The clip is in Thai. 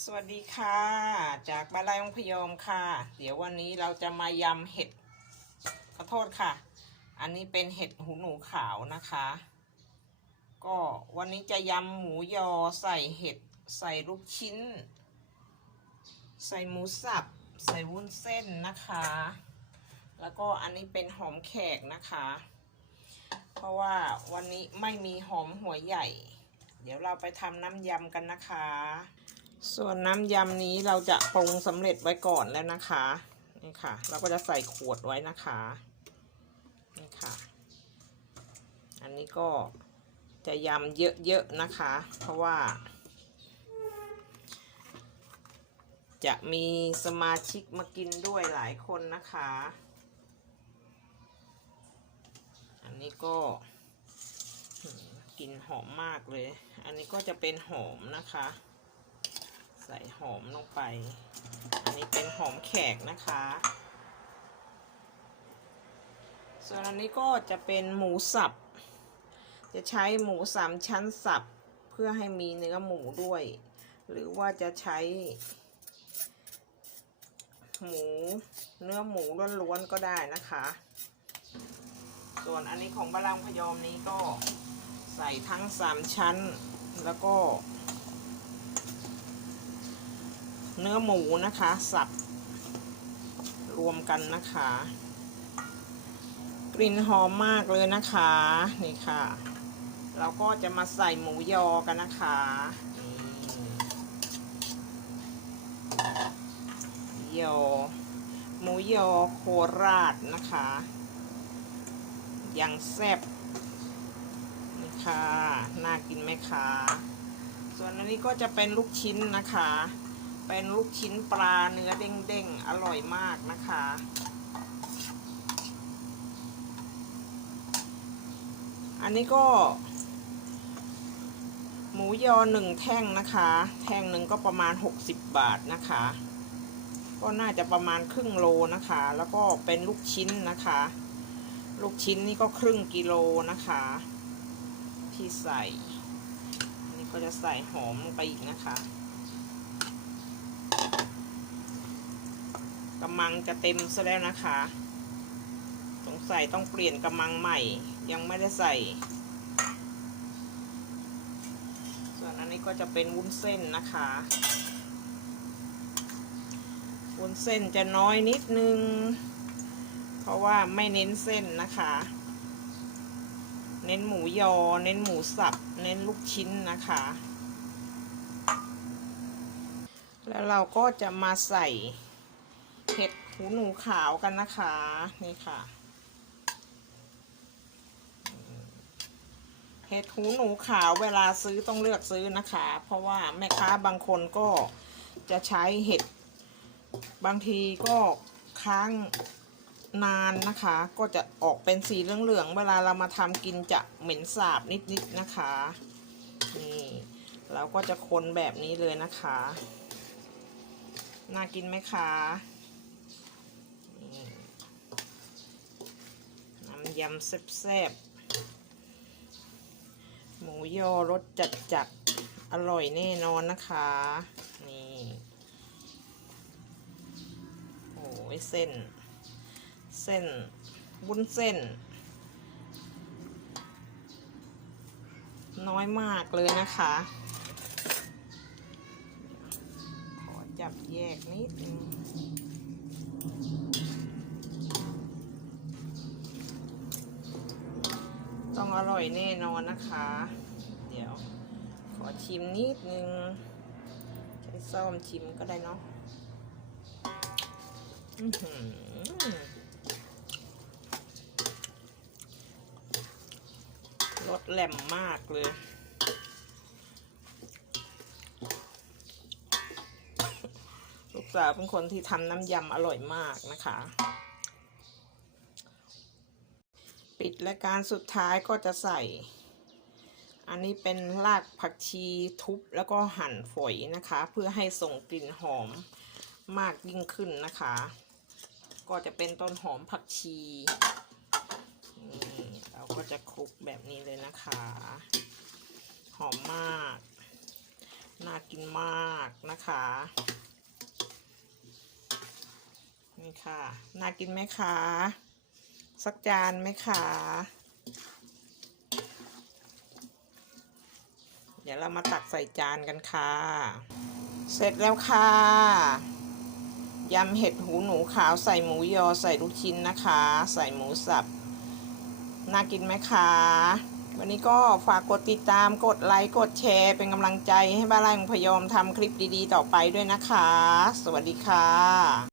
สวัสดีค่ะ จากบ้านไร่องพยอมค่ะ เดี๋ยววันนี้เราจะมายำเห็ดขอโทษค่ะ อันนี้เป็นเห็ดหูหนูขาวนะคะ ก็วันนี้จะยำหมูยอใส่เห็ดใส่ลูกชิ้น ใส่หมูสับ ใส่วุ้นเส้นนะคะ แล้วก็อันนี้เป็นหอมแขกนะคะ เพราะว่าวันนี้ไม่มีหอมหัวใหญ่ เดี๋ยวเราไปทำน้ำยำกันนะคะ ส่วนน้ำยำนี้เราจะปรุงสำเร็จไว้ก่อนแล้วนะคะนี่ค่ะ เราก็จะใส่ขวดไว้นะคะนี่ค่ะ อันนี้ก็จะยำเยอะๆนะคะ เพราะว่า จะมีสมาชิกมากินด้วยหลายคนนะคะ อันนี้ก็กลิ่นหอมมากเลย อันนี้ก็จะเป็นหอมนะคะ ส่หอมลงไป อันนี้เป็นหอมแขกนะคะ ส่วนอันนี้ก็จะเป็นหมูสับ จะใช้หมูสามชั้นสับ เพื่อให้มีเนื้อหมูด้วย หรือว่าจะใช้ หมูเนื้อหมูล้วนๆก็ได้นะคะ ส่วนอันนี้ของบาลังพยอมนี้ก็ใส่ทั้งสามชั้นแล้วก็ เนื้อหมูนะคะ สับรวมกันนะคะ กลิ่นหอมมากเลยนะคะนี่ค่ะ เราก็จะมาใส่หมูยอกันนะคะยอหมูยอโคราชนะคะยังแซ่บนี่ค่ะน่ากินไหมคะส่วนอันนี้ก็จะเป็นลูกชิ้นนะคะ เป็นลูกชิ้นปลาเนื้อเด้งๆ อร่อยมากนะคะ อันนี้ก็ หมูยอหนึ่งแท่งนะคะ แท่งหนึ่งก็ประมาณ 60 บาทนะคะ ก็น่าจะประมาณครึ่งโลนะคะ แล้วก็เป็นลูกชิ้นนะคะ ลูกชิ้นนี่ก็ครึ่งกิโลนะคะ ที่ใส่ อันนี้ก็จะใส่หอมลงไปอีกนะคะ กำมังจะเต็มซะแล้วนะคะ สงสัยต้องเปลี่ยนกำมังใหม่ ยังไม่ได้ใส่ ส่วนอันนี้ก็จะเป็นวุ้นเส้นนะคะ วุ้นเส้นจะน้อยนิดนึง เพราะว่าไม่เน้นเส้นนะคะ เน้นหมูยอ เน้นหมูสับ เน้นลูกชิ้นนะคะ แล้วเราก็จะมาใส่ หูหนูขาวกันนะคะ นี่ค่ะเห็ดหูหนูขาวเวลาซื้อต้องเลือกซื้อนะคะ เพราะว่าแม่ค้าบางคนก็จะใช้เห็ด บางทีก็ค้างนานนะคะ ก็จะออกเป็นสีเหลืองๆเวลาเรามาทำกินจะเหม็นสาบนิดๆนะคะนี่เราก็จะคนแบบนี้เลยนะคะ น่ากินไหมคะนี่น้ำ ยำแซ่บๆ หมูยอรสจัดๆอร่อยแน่นอนนะคะ นี่โอ้ยเส้น เส้นวุ้นเส้น น้อยมากเลยนะคะ ขอจับแยกนิดนึง องอร่อยแน่นอนนะคะ เดี๋ยวขอชิมนิดนึงใช้ซ่อมชิมก็ได้เนาะรสแหลมมากเลยลูกสาวเป็นคนที่ทำน้ำยำอร่อยมากนะคะ ปิดรายการสุดท้ายก็จะใส่ อันนี้เป็นรากผักชีทุบแล้วก็หั่นฝอยนะคะ เพื่อให้ส่งกลิ่นหอมมากยิ่งขึ้นนะคะ ก็จะเป็นต้นหอมผักชีเราก็จะคลุกแบบนี้เลยนะคะ หอมมาก น่ากินมากนะคะนี่ค่ะ น่ากินไหมคะ สักจานไหมคะ เดี๋ยวเรามาตักใส่จานกันค่ะ เสร็จแล้วค่ะ ยำเห็ดหูหนูขาวใส่หมูยอใส่ลูกชิ้นนะคะ ใส่หมูสับ น่ากินไหมคะ วันนี้ก็ฝากกดติดตาม กดไลค์ กดแชร์ เป็นกำลังใจให้บ้านไร่ของพยอมทำคลิปดีๆ ต่อไปด้วยนะคะ สวัสดีค่ะ